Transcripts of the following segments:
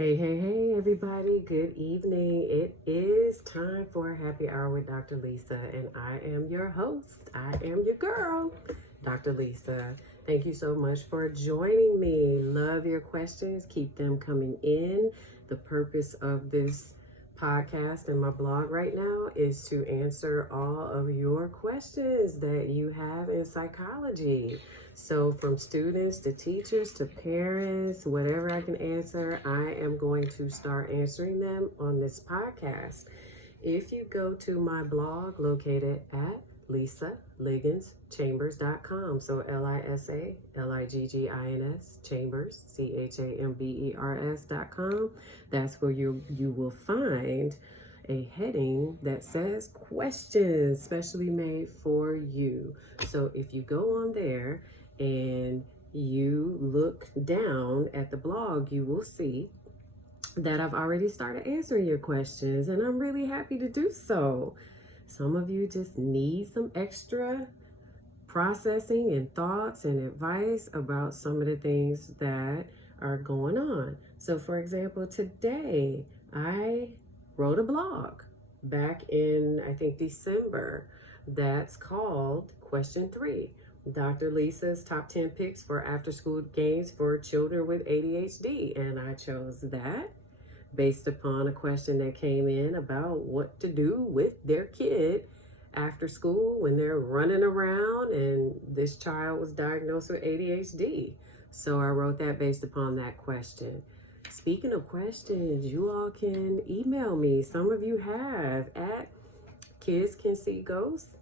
Hey, everybody. Good evening. It is time for Happy Hour with Dr. Lisa, and I am your host. I am your girl, Dr. Lisa. Thank you so much for joining me. Love your questions. Keep them coming in. The purpose of this podcast and my blog right now is to answer all of your questions that you have in psychology. So from students to teachers to parents, whatever I can answer, I am going to start answering them on this podcast. If you go to my blog located at LisaLigginsChambers.com, so LisaLiggins Chambers, CHAMBERS.com, that's where you will find a heading that says questions specially made for you. So if you go on there and you look down at the blog, you will see that I've already started answering your questions, and I'm really happy to do so. Some of you just need some extra processing and thoughts and advice about some of the things that are going on. So for example, today I wrote a blog back in, I think, December that's called Question 3. Dr. Lisa's top 10 picks for after school games for children with ADHD. And I chose that based upon a question that came in about what to do with their kid after school when they're running around, and this child was diagnosed with ADHD. So I wrote that based upon that question. Speaking of questions, you all can email me. Some of you have at Kids Can See Ghosts.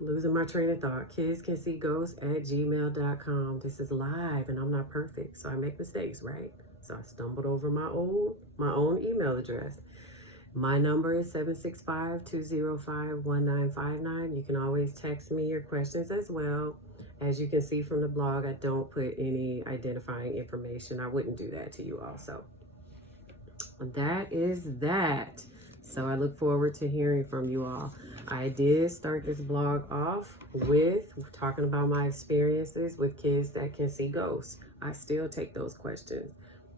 Losing my train of thought. kidscansee@gmail.com. This is live and I'm not perfect, so I make mistakes, right? So I stumbled over my own email address. My number is 765-205-1959. You can always text me your questions as well. As you can see from the blog, I don't put any identifying information. I wouldn't do that to you also. That is that. So I look forward to hearing from you all. I did start this blog off with talking about my experiences with kids that can see ghosts. I still take those questions.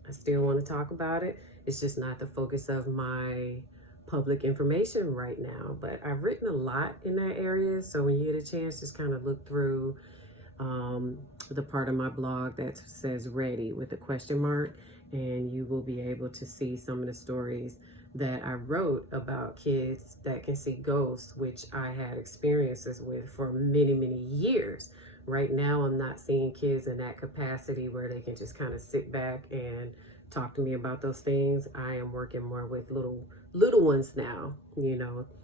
I still want to talk about it. It's just not the focus of my public information right now. But I've written a lot in that area. So when you get a chance, just kind of look through the part of my blog that says ready with a question mark, and you will be able to see some of the stories that I wrote about kids that can see ghosts, which I had experiences with for many, many years. Right now, I'm not seeing kids in that capacity where they can just kind of sit back and talk to me about those things. I am working more with little ones now,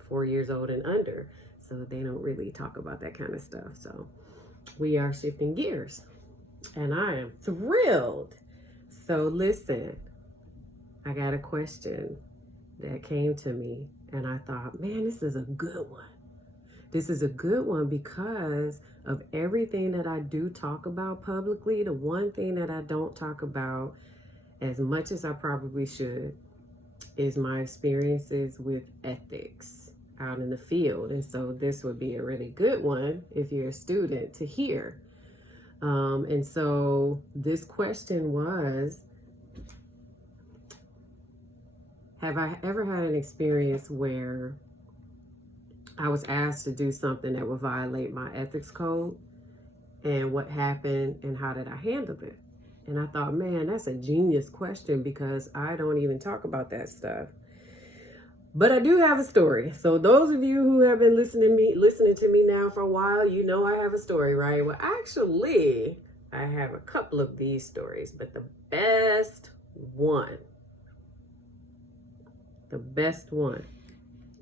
4 years old and under. So they don't really talk about that kind of stuff. So we are shifting gears, and I am thrilled. So listen, I got a question that came to me, and I thought, man, this is a good one. This is a good one because of everything that I do talk about publicly. The one thing that I don't talk about as much as I probably should is my experiences with ethics out in the field. And so this would be a really good one if you're a student to hear. And so this question was, have I ever had an experience where I was asked to do something that would violate my ethics code, and what happened and how did I handle it? And I thought, man, that's a genius question because I don't even talk about that stuff. But I do have a story. So those of you who have been listening to me now for a while, you know I have a story, right? Well, actually, I have a couple of these stories, but the best one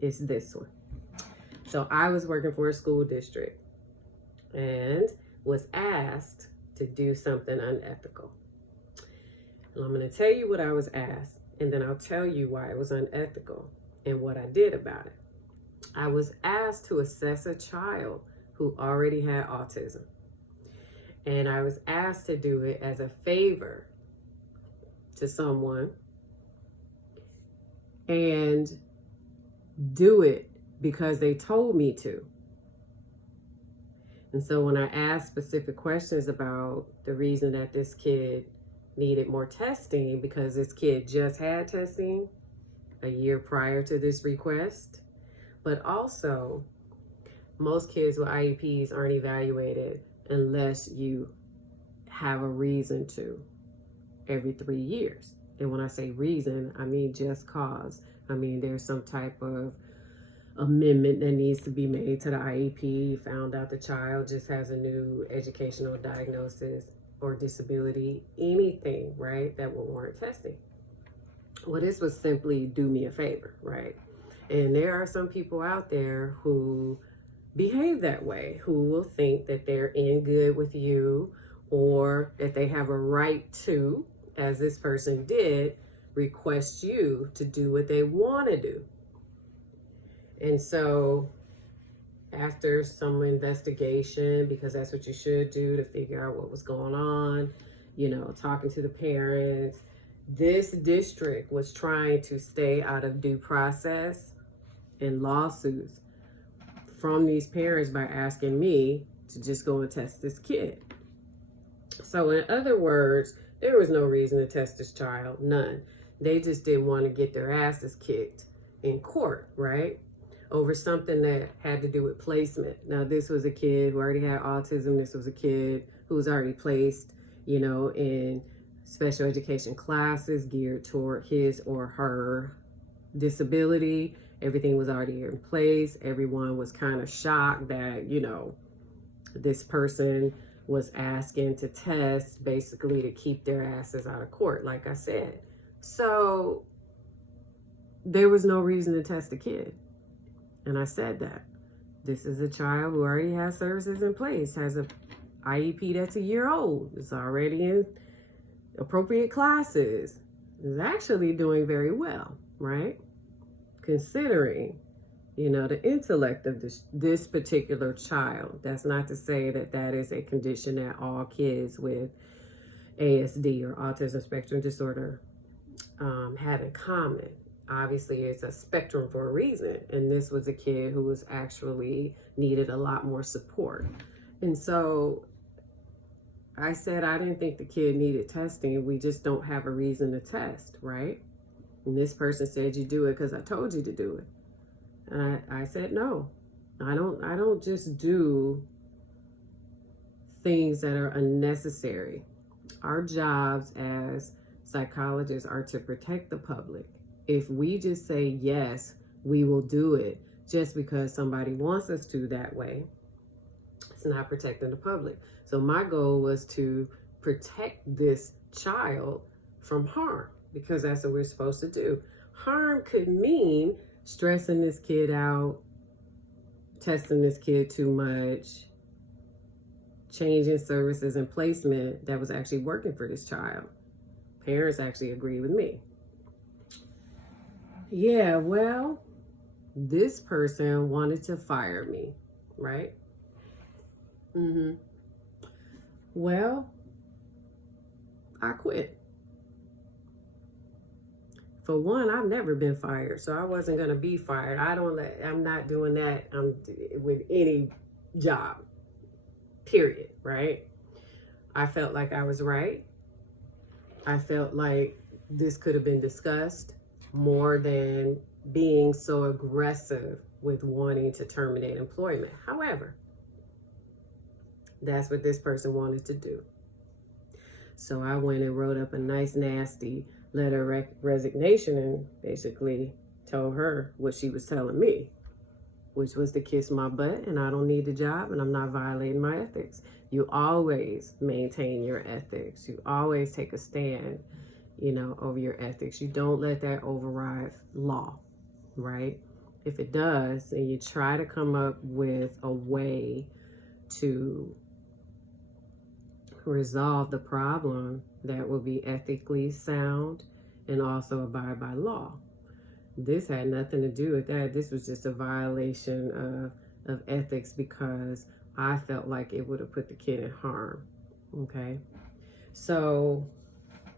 is this one. So I was working for a school district and was asked to do something unethical. And I'm going to tell you what I was asked, and then I'll tell you why it was unethical and what I did about it. I was asked to assess a child who already had autism. And I was asked to do it as a favor to someone and do it because they told me to. And so when I asked specific questions about the reason that this kid needed more testing because this kid just had testing a year prior to this request. But also, most kids with IEPs aren't evaluated unless you have a reason to every 3 years. And when I say reason, I mean just cause. I mean, there's some type of amendment that needs to be made to the IEP. You found out the child just has a new educational diagnosis or disability, anything, right, that will warrant testing. Well, this was simply do me a favor, right? And there are some people out there who behave that way, who will think that they're in good with you or that they have a right to, as this person did, request you to do what they want to do. And so after some investigation, because that's what you should do to figure out what was going on, talking to the parents, this district was trying to stay out of due process and lawsuits from these parents by asking me to just go and test this kid. So in other words, there was no reason to test this child, none. They just didn't want to get their asses kicked in court, right? Over something that had to do with placement. Now, this was a kid who already had autism. This was a kid who was already placed, in special education classes geared toward his or her disability. Everything was already in place. Everyone was kind of shocked that, this person was asking to test basically to keep their asses out of court, like I said. So there was no reason to test the kid. And I said that. This is a child who already has services in place, has a IEP that's a year old, is already in appropriate classes, is actually doing very well, right? Considering, the intellect of this particular child. That's not to say that that is a condition that all kids with ASD or autism spectrum disorder have in common. Obviously, it's a spectrum for a reason. And this was a kid who was actually needed a lot more support. And so I said I didn't think the kid needed testing. We just don't have a reason to test, right? And this person said, you do it because I told you to do it. And I said, no, I don't just do things that are unnecessary. Our jobs as psychologists are to protect the public. If we just say, yes, we will do it just because somebody wants us to that way, it's not protecting the public. So my goal was to protect this child from harm, because that's what we're supposed to do. Harm could mean stressing this kid out, testing this kid too much, changing services and placement that was actually working for this child. Parents actually agree with me. Yeah, well, this person wanted to fire me, right? Well, I quit. For one, I've never been fired, so I wasn't going to be fired. I'm not doing that with any job, period, right? I felt like I was right. I felt like this could have been discussed more than being so aggressive with wanting to terminate employment. However, that's what this person wanted to do. So I went and wrote up a nice, nasty letter of resignation and basically told her what she was telling me, which was to kiss my butt and I don't need the job and I'm not violating my ethics. You always maintain your ethics. You always take a stand, over your ethics. You don't let that override law, right? If it does, then you try to come up with a way to resolve the problem that will be ethically sound and also abide by law. This had nothing to do with that. This was just a violation of ethics because I felt like it would have put the kid in harm. Okay. So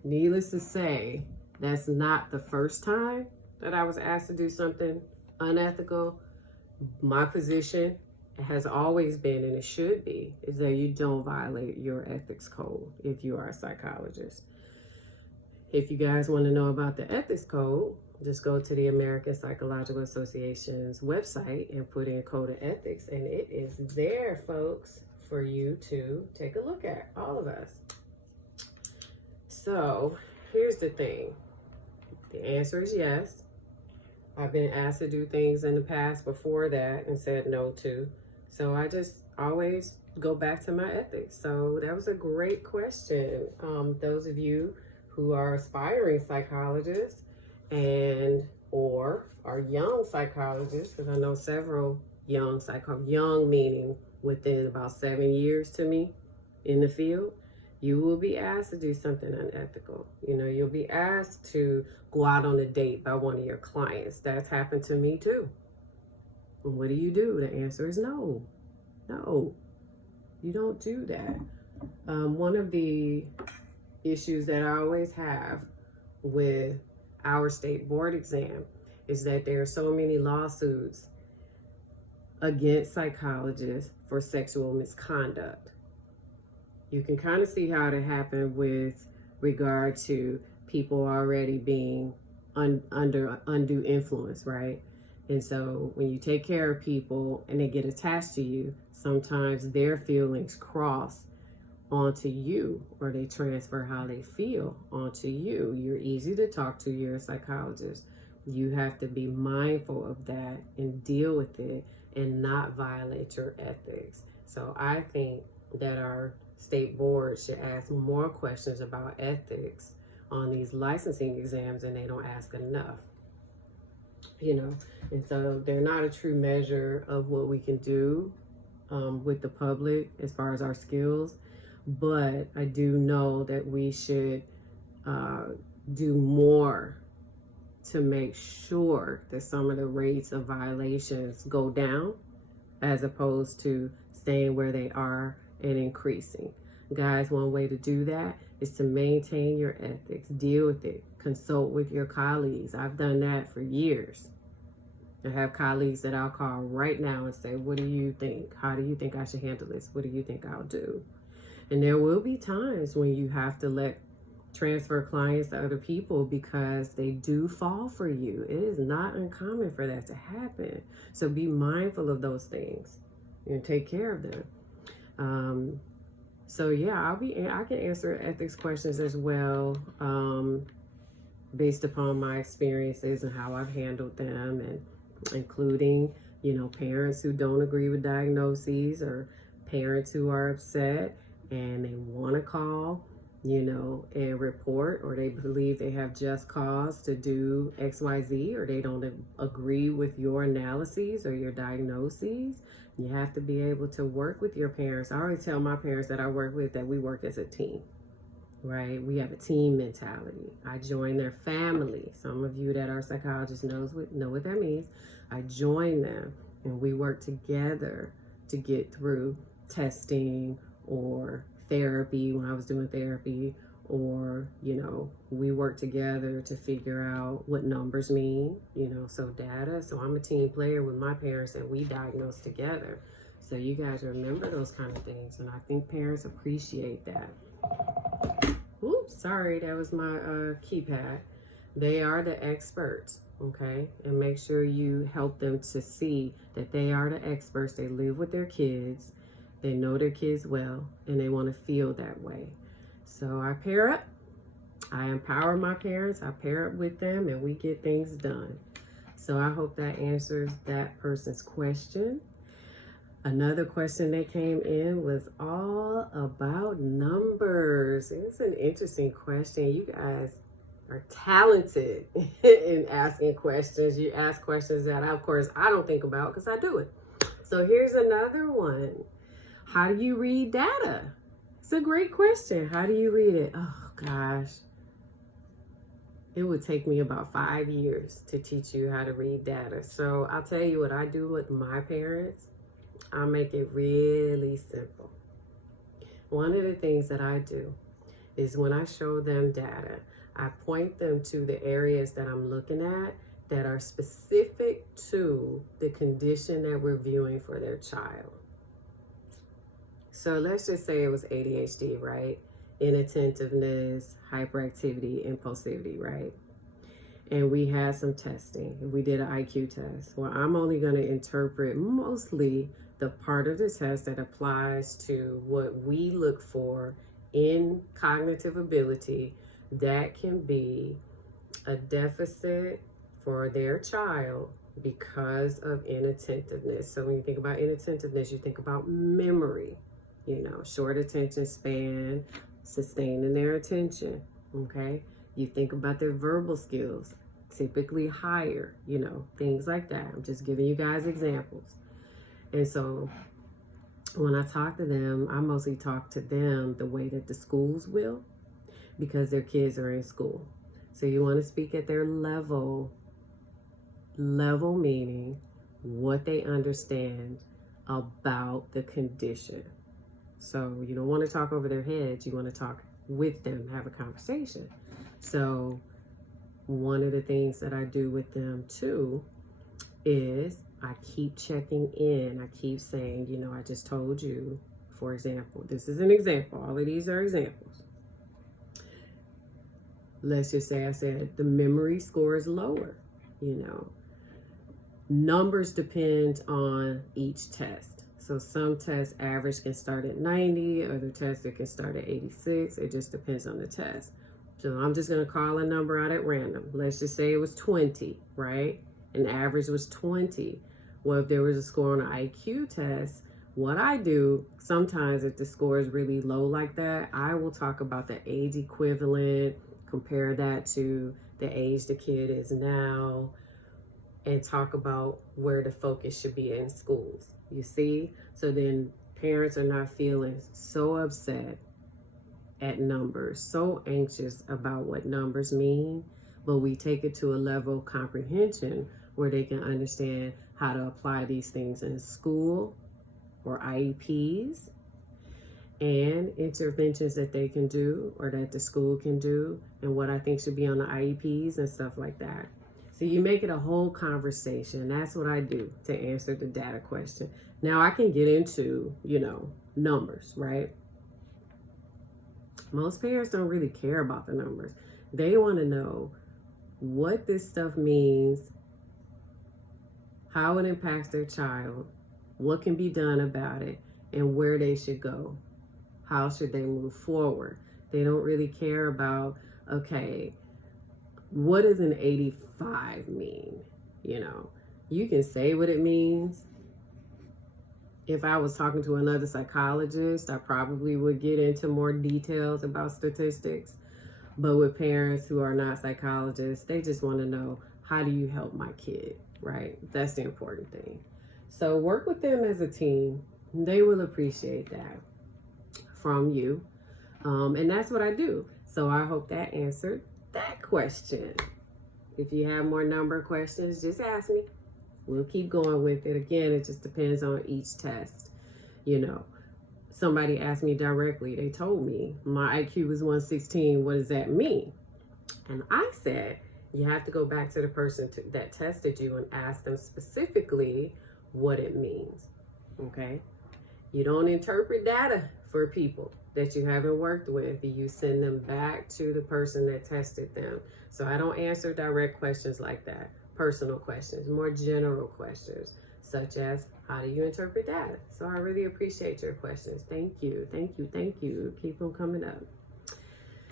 needless to say, that's not the first time that I was asked to do something unethical. My position has always been, and it should be, is that you don't violate your ethics code if you are a psychologist. If you guys want to know about the ethics code, just go to the American Psychological Association's website and put in code of ethics, and it is there, folks, for you to take a look at, all of us. So here's the thing. The answer is yes. I've been asked to do things in the past before that and said no to. So I just always go back to my ethics. So that was a great question. Those of you who are aspiring psychologists and or are young psychologists, because I know several young meaning within about 7 years to me in the field, you will be asked to do something unethical. You know, you'll be asked to go out on a date by one of your clients. That's happened to me too. And what do? The answer is no. No, you don't do that. One of the issues that I always have with our state board exam is that there are so many lawsuits against psychologists for sexual misconduct. You can kind of see how it happened with regard to people already being under undue influence, right? And so when you take care of people and they get attached to you, sometimes their feelings cross onto you, or they transfer how they feel onto you. You're easy to talk to, you're a psychologist. You have to be mindful of that and deal with it and not violate your ethics. So I think that our state board should ask more questions about ethics on these licensing exams, and they don't ask enough. You know, and so they're not a true measure of what we can do with the public as far as our skills. But I do know that we should do more to make sure that some of the rates of violations go down as opposed to staying where they are and increasing. Guys, one way to do that is to maintain your ethics, deal with it, consult with your colleagues. I've done that for years. I have colleagues that I'll call right now and say, what do you think? How do you think I should handle this? What do you think I'll do? And there will be times when you have to transfer clients to other people because they do fall for you. It is not uncommon for that to happen. So be mindful of those things and take care of them. So yeah, I can answer ethics questions as well, based upon my experiences and how I've handled them, and including, you know, parents who don't agree with diagnoses, or parents who are upset and they want to call, you know, and report, or they believe they have just cause to do XYZ, or they don't agree with your analyses or your diagnoses. You have to be able to work with your parents. I always tell my parents that I work with that we work as a team, right? We have a team mentality. I join their family. Some of you that are psychologists know what that means. I join them and we work together to get through testing or therapy when I was doing therapy, or, you know, we work together to figure out what numbers mean, you know, so data. So I'm a team player with my parents and we diagnose together. So you guys remember those kind of things, and I think parents appreciate that. Oops, sorry, that was my keypad. They are the experts, okay? And make sure you help them to see that they are the experts. They live with their kids. They know their kids well, and they want to feel that way. So I pair up. I empower my parents. I pair up with them, and we get things done. So I hope that answers that person's question. Another question that came in was all about numbers. It's an interesting question. You guys are talented in asking questions. You ask questions that, of course, I don't think about because I do it. So here's another one. How do you read data? It's a great question. How do you read it? Oh, gosh. It would take me about 5 years to teach you how to read data. So I'll tell you what I do with my parents. I make it really simple. One of the things that I do is when I show them data, I point them to the areas that I'm looking at that are specific to the condition that we're viewing for their child. So let's just say it was ADHD, right? inattentiveness, hyperactivity, impulsivity, right? And we had some testing. We did an IQ test. Well, I'm only going to interpret mostly the part of the test that applies to what we look for in cognitive ability that can be a deficit for their child because of inattentiveness. So when you think about inattentiveness, you think about memory, short attention span, sustaining their attention, okay? You think about their verbal skills, typically higher, things like that. I'm just giving you guys examples. And so when I talk to them, I mostly talk to them the way that the schools will, because their kids are in school. So you want to speak at their level meaning what they understand about the condition. So you don't want to talk over their heads. You want to talk with them, have a conversation. So one of the things that I do with them too is I keep checking in. I keep saying, I just told you, for example, this is an example. All of these are examples. Let's just say I said the memory score is lower, Numbers depend on each test. So some tests average can start at 90, other tests it can start at 86. It just depends on the test. So I'm just going to call a number out at random. Let's just say it was 20, right? And average was 20. Well, if there was a score on an IQ test, what I do sometimes if the score is really low like that, I will talk about the age equivalent, compare that to the age the kid is now, and talk about where the focus should be in schools. You see? So then parents are not feeling so upset at numbers, so anxious about what numbers mean, but we take it to a level of comprehension where they can understand how to apply these things in school or IEPs and interventions that they can do or that the school can do and what I think should be on the IEPs and stuff like that. So you make it a whole conversation. That's what I do to answer the data question. Now I can get into, numbers, right? Most parents don't really care about the numbers. They want to know what this stuff means, how it impacts their child, what can be done about it, and where they should go. How should they move forward? They don't really care about, okay, what does an 85 mean? You can say what it means. If I was talking to another psychologist, I probably would get into more details about statistics. But with parents who are not psychologists, they just want to know, how do you help my kid, right? That's the important thing. So work with them as a team. They will appreciate that from you. And that's what I do. So I hope that answered that question. If you have more number questions, just ask me. We'll keep going with it. Again, it just depends on each test. Somebody asked me directly, they told me my IQ was 116. What does that mean? And I said, you have to go back to the person that tested you and ask them specifically what it means. Okay? You don't interpret data for people that you haven't worked with. You send them back to the person that tested them. So I don't answer direct questions like that. Personal questions, more general questions, such as, how do you interpret data? So I really appreciate your questions. Thank you, thank you, thank you. Keep them coming up.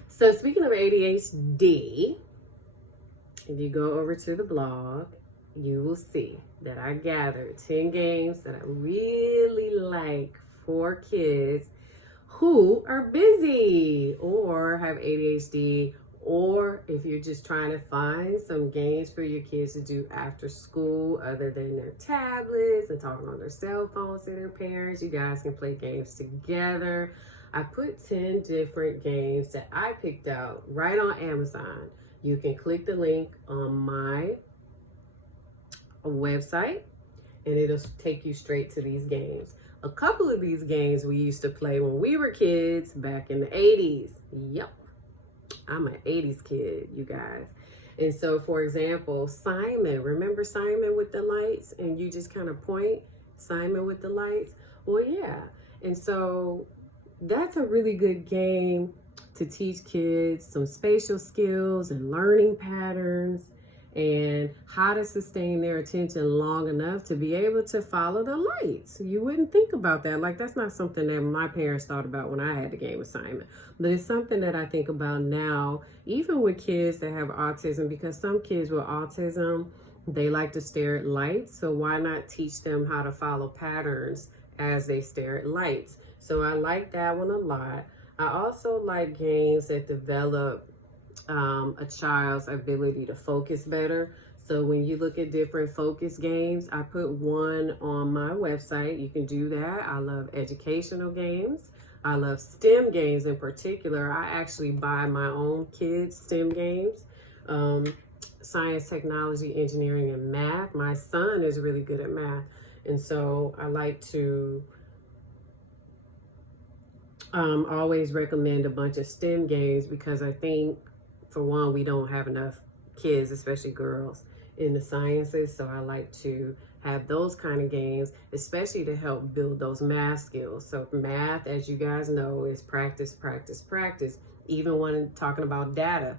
So speaking of ADHD, if you go over to the blog, you will see that I gathered 10 games that I really like for kids who are busy or have ADHD, or if you're just trying to find some games for your kids to do after school other than their tablets and talking on their cell phones to their parents. You guys can play games together. I put 10 different games that I picked out right on Amazon. You can click the link on my website and it'll take you straight to these games. A couple of these games we used to play when we were kids back in the 80s. Yep, I'm an 80s kid, you guys. And so, for example, Simon, remember Simon with the lights? And you just kind of point, Simon with the lights? Well, yeah. And so that's a really good game to teach kids some spatial skills and learning patterns and how to sustain their attention long enough to be able to follow the lights. You wouldn't think about that. Like, that's not something that my parents thought about when I had the game assignment. But it's something that I think about now, even with kids that have autism, because some kids with autism, they like to stare at lights. So why not teach them how to follow patterns as they stare at lights? So I like that one a lot. I also like games that develop a child's ability to focus better. So when you look at different focus games, I put one on my website. You can do that. I love educational games. I love STEM games in particular. I actually buy my own kids' STEM games. Science, technology, engineering, and math. My son is really good at math. And so I like to always recommend a bunch of STEM games, because I think, for one, we don't have enough kids, especially girls, in the sciences. So I like to have those kind of games, especially to help build those math skills. So math, as you guys know, is practice, practice, practice, even when talking about data.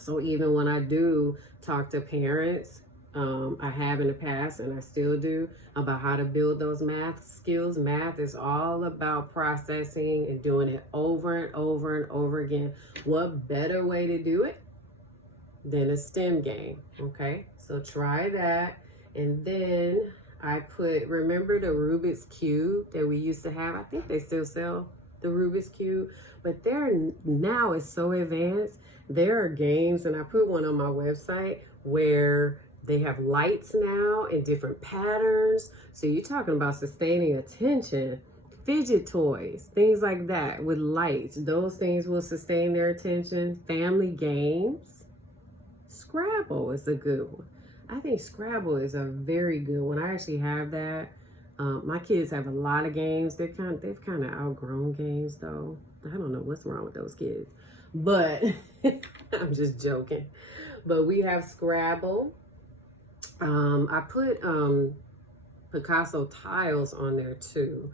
So even when I do talk to parents, I have in the past and I still do, about how to build those math skills. Math is all about processing and doing it over and over and over again. What better way to do it than a STEM game? Okay, so try that. And then I remember the Rubik's Cube that we used to have? I think they still sell the Rubik's Cube, but now it's so advanced. There are games, and I put one on my website, where they have lights now and different patterns. So you're talking about sustaining attention. Fidget toys, things like that with lights. Those things will sustain their attention. Family games. Scrabble is a good one. I think Scrabble is a very good one. I actually have that. My kids have a lot of games. They've kind of outgrown games, though. I don't know what's wrong with those kids, but I'm just joking. But we have Scrabble. I put Picasso tiles on there too.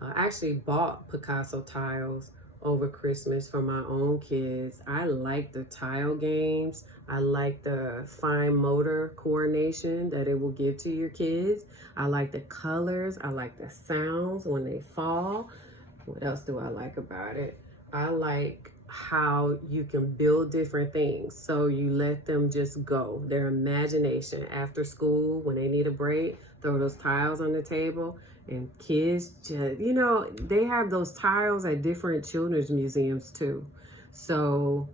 I actually bought Picasso tiles over Christmas for my own kids. I like the tile games. I like the fine motor coordination that it will give to your kids. I like the colors. I like the sounds when they fall. What else do I like about it? I like how you can build different things. So you let them just go. Their imagination after school, when they need a break, throw those tiles on the table. And kids just, they have those tiles at different children's museums too. So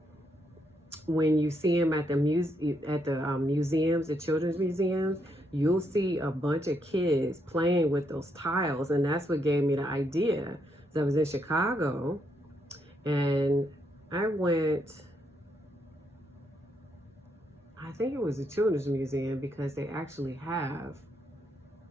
when you see them at the museums, the children's museums, you'll see a bunch of kids playing with those tiles. And that's what gave me the idea. So I was in Chicago, and I think it was a children's museum, because they actually have